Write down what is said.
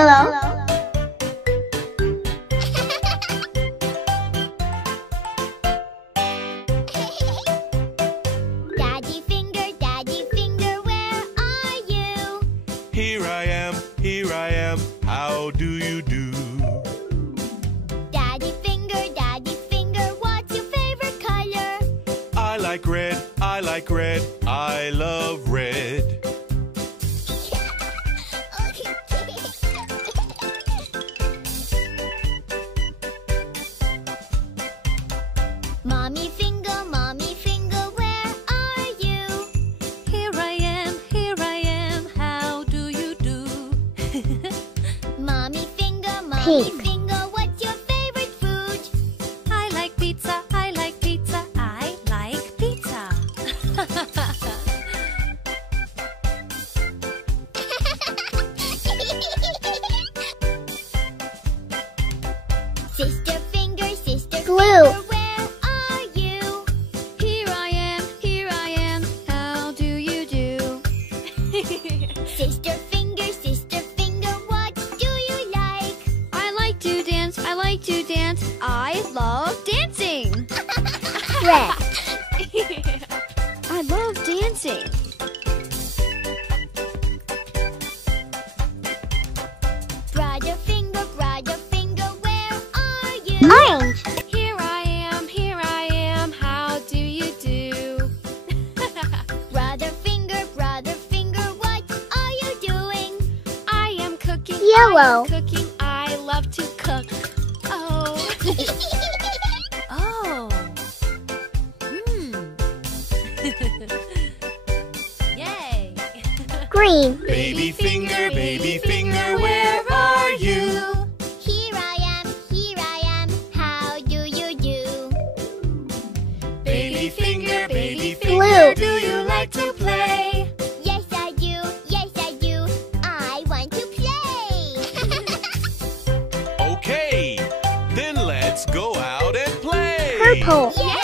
Hello? Daddy finger, where are you? Here I am, how do you do? Daddy finger, what's your favorite color? I like red, I love red. Mommy finger, where are you? Here I am, how do you do? Mommy finger, Pink. what's your favorite food? I like pizza, I like pizza, I like pizza. Sister finger, Blue. where are you? Here I am, how do you do? Sister finger, what do you like? I like to dance, I love dancing. Red. I love dancing. Brother finger, where are you? Orange. Here I am, how do you do? Brother finger, what are you doing? I am cooking, Yellow. I love to cook. Oh. Oh. Yay. Green. Baby finger, where are you? Here I am, how do you do? Baby finger, Blue. do you like to play? Yes I do, I want to play. Okay, then let's go out and play. Purple. Yay!